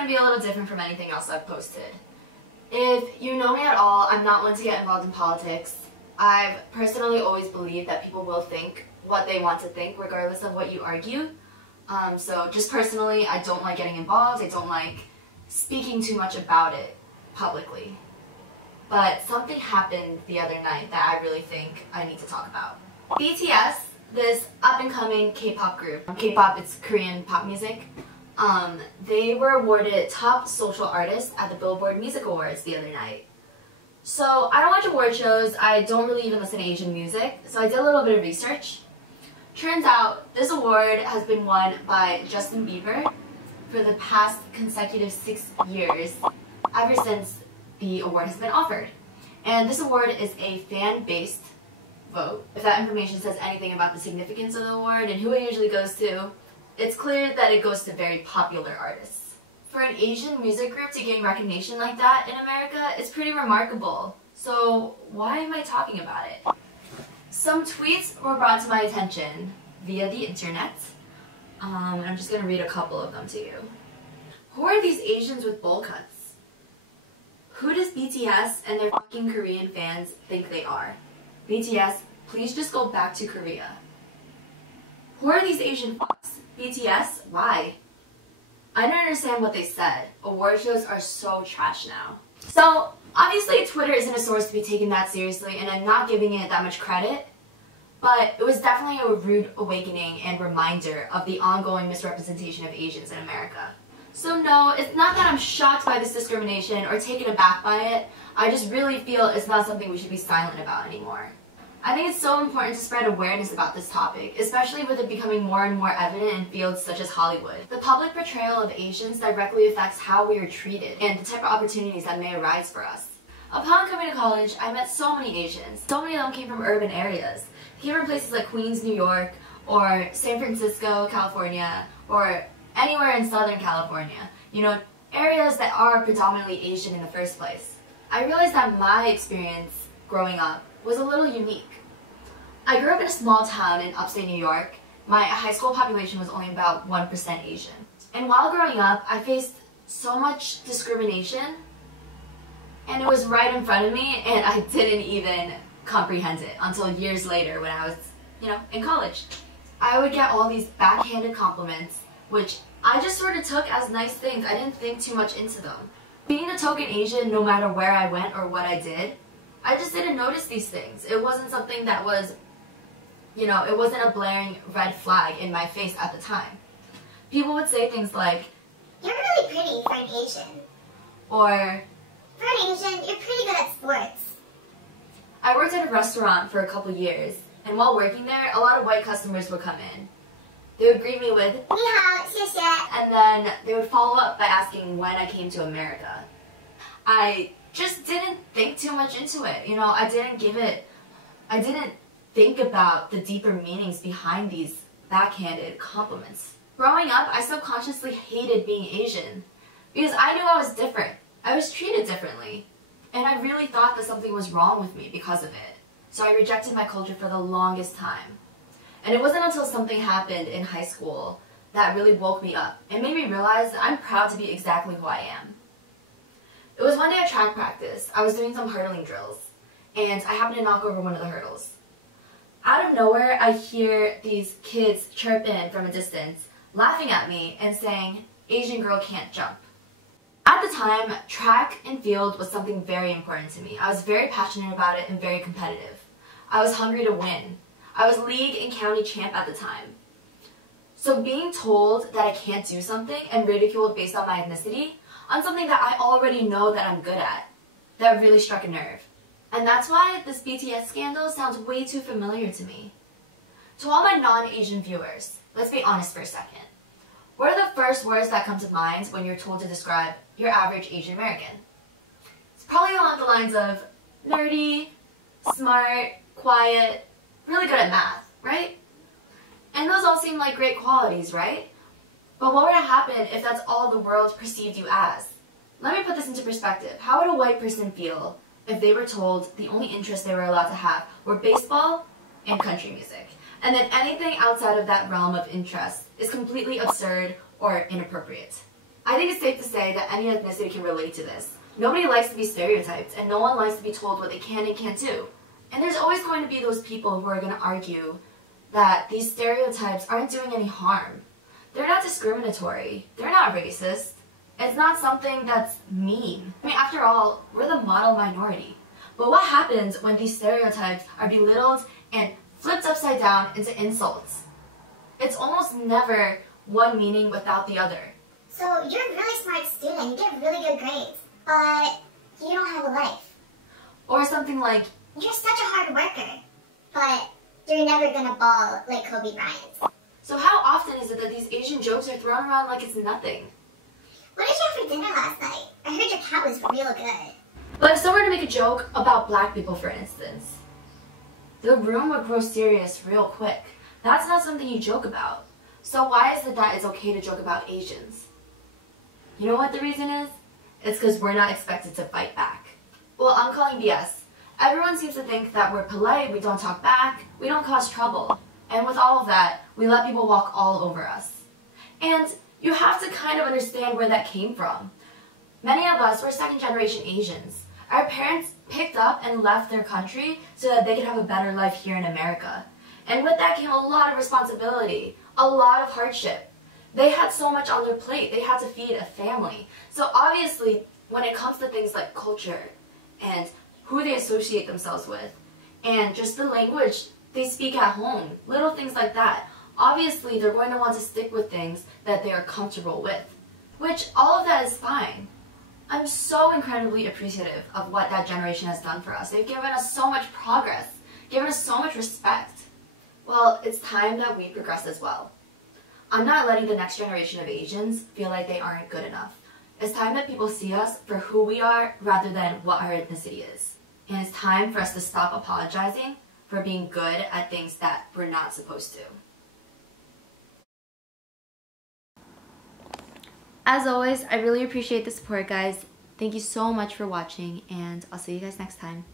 going to be a little different from anything else I've posted. If you know me at all, I'm not one to get involved in politics. I've personally always believed that people will think what they want to think regardless of what you argue. So just personally, I don't like getting involved. I don't like speaking too much about it publicly. But something happened the other night that I really think I need to talk about. BTS, this up-and-coming K-pop group. K-pop, it's Korean pop music. They were awarded Top Social Artist at the Billboard Music Awards the other night. So I don't watch award shows, I don't really even listen to Asian music, so I did a little bit of research. Turns out this award has been won by Justin Bieber for the past consecutive 6 years, ever since the award has been offered. And this award is a fan-based vote. If that information says anything about the significance of the award and who it usually goes to, it's clear that it goes to very popular artists. For an Asian music group to gain recognition like that in America, it's pretty remarkable. So why am I talking about it? Some tweets were brought to my attention via the internet. I'm just going to read a couple of them to you. Who are these Asians with bowl cuts? Who does BTS and their fucking Korean fans think they are? BTS, please just go back to Korea. Who are these Asian fucks? BTS, why? I don't understand what they said. Award shows are so trash now. So, obviously Twitter isn't a source to be taken that seriously, and I'm not giving it that much credit, but it was definitely a rude awakening and reminder of the ongoing misrepresentation of Asians in America. So no, it's not that I'm shocked by this discrimination or taken aback by it. I just really feel it's not something we should be silent about anymore. I think it's so important to spread awareness about this topic, especially with it becoming more and more evident in fields such as Hollywood. The public portrayal of Asians directly affects how we are treated and the type of opportunities that may arise for us. Upon coming to college, I met so many Asians. So many of them came from urban areas. They came from places like Queens, New York, or San Francisco, California, or anywhere in Southern California. You know, areas that are predominantly Asian in the first place. I realized that my experience growing up was a little unique. I grew up in a small town in upstate New York. My high school population was only about 1% Asian. And while growing up, I faced so much discrimination, and it was right in front of me, and I didn't even comprehend it until years later when I was, in college. I would get all these backhanded compliments, which I just sort of took as nice things. I didn't think too much into them. Being the token Asian, no matter where I went or what I did, I just didn't notice these things. It wasn't something that was, it wasn't a blaring red flag in my face at the time. People would say things like, "You're really pretty for an Asian." Or, "For an Asian, you're pretty good at sports." I worked at a restaurant for a couple years, and while working there, a lot of white customers would come in. They would greet me with, "Ni hao, xie xie," and then they would follow up by asking when I came to America. I just didn't think too much into it. I didn't think about the deeper meanings behind these backhanded compliments. Growing up, I subconsciously hated being Asian because I knew I was different. I was treated differently, and I really thought that something was wrong with me because of it. So I rejected my culture for the longest time. And it wasn't until something happened in high school that really woke me up and made me realize that I'm proud to be exactly who I am. It was one day at track practice. I was doing some hurdling drills, and I happened to knock over one of the hurdles. Out of nowhere, I hear these kids chirp in from a distance, laughing at me and saying, "Asian girl can't jump." At the time, track and field was something very important to me. I was very passionate about it and very competitive. I was hungry to win. I was league and county champ at the time. So being told that I can't do something and ridiculed based on my ethnicity, on something that I already know that I'm good at, that really struck a nerve. And that's why this BTS scandal sounds way too familiar to me. To all my non-Asian viewers, let's be honest for a second. What are the first words that come to mind when you're told to describe your average Asian American? It's probably along the lines of nerdy, smart, quiet, really good at math, right? And those all seem like great qualities, right? But what would happen if that's all the world perceived you as? Let me put this into perspective. How would a white person feel if they were told the only interests they were allowed to have were baseball and country music, and then anything outside of that realm of interest is completely absurd or inappropriate? I think it's safe to say that any ethnicity can relate to this. Nobody likes to be stereotyped, and no one likes to be told what they can and can't do. And there's always going to be those people who are going to argue that these stereotypes aren't doing any harm. They're not discriminatory. They're not racist. It's not something that's mean. I mean, after all, we're the model minority. But what happens when these stereotypes are belittled and flipped upside down into insults? It's almost never one meaning without the other. So you're a really smart student, you get really good grades, but you don't have a life. Or something like, you're such a hard worker, but you're never gonna ball like Kobe Bryant. so how often is it that these Asian jokes are thrown around like it's nothing? What did you have for dinner last night? I heard your cat was real good. But if someone were to make a joke about black people, for instance, the room would grow serious real quick. That's not something you joke about. So why is it that it's okay to joke about Asians? You know what the reason is? It's because we're not expected to fight back. Well, I'm calling BS. Everyone seems to think that we're polite, we don't talk back, we don't cause trouble. And with all of that, we let people walk all over us. And you have to kind of understand where that came from. Many of us were second-generation Asians. Our parents picked up and left their country so that they could have a better life here in America. And with that came a lot of responsibility, a lot of hardship. They had so much on their plate. They had to feed a family. So obviously, when it comes to things like culture and who they associate themselves with, and just the language they speak at home, little things like that, obviously they're going to want to stick with things that they are comfortable with, which all of that is fine. I'm so incredibly appreciative of what that generation has done for us. They've given us so much progress, given us so much respect. Well, it's time that we progress as well. I'm not letting the next generation of Asians feel like they aren't good enough. It's time that people see us for who we are rather than what our ethnicity is. And it's time for us to stop apologizing for being good at things that we're not supposed to. As always, I really appreciate the support, guys. Thank you so much for watching, and I'll see you guys next time.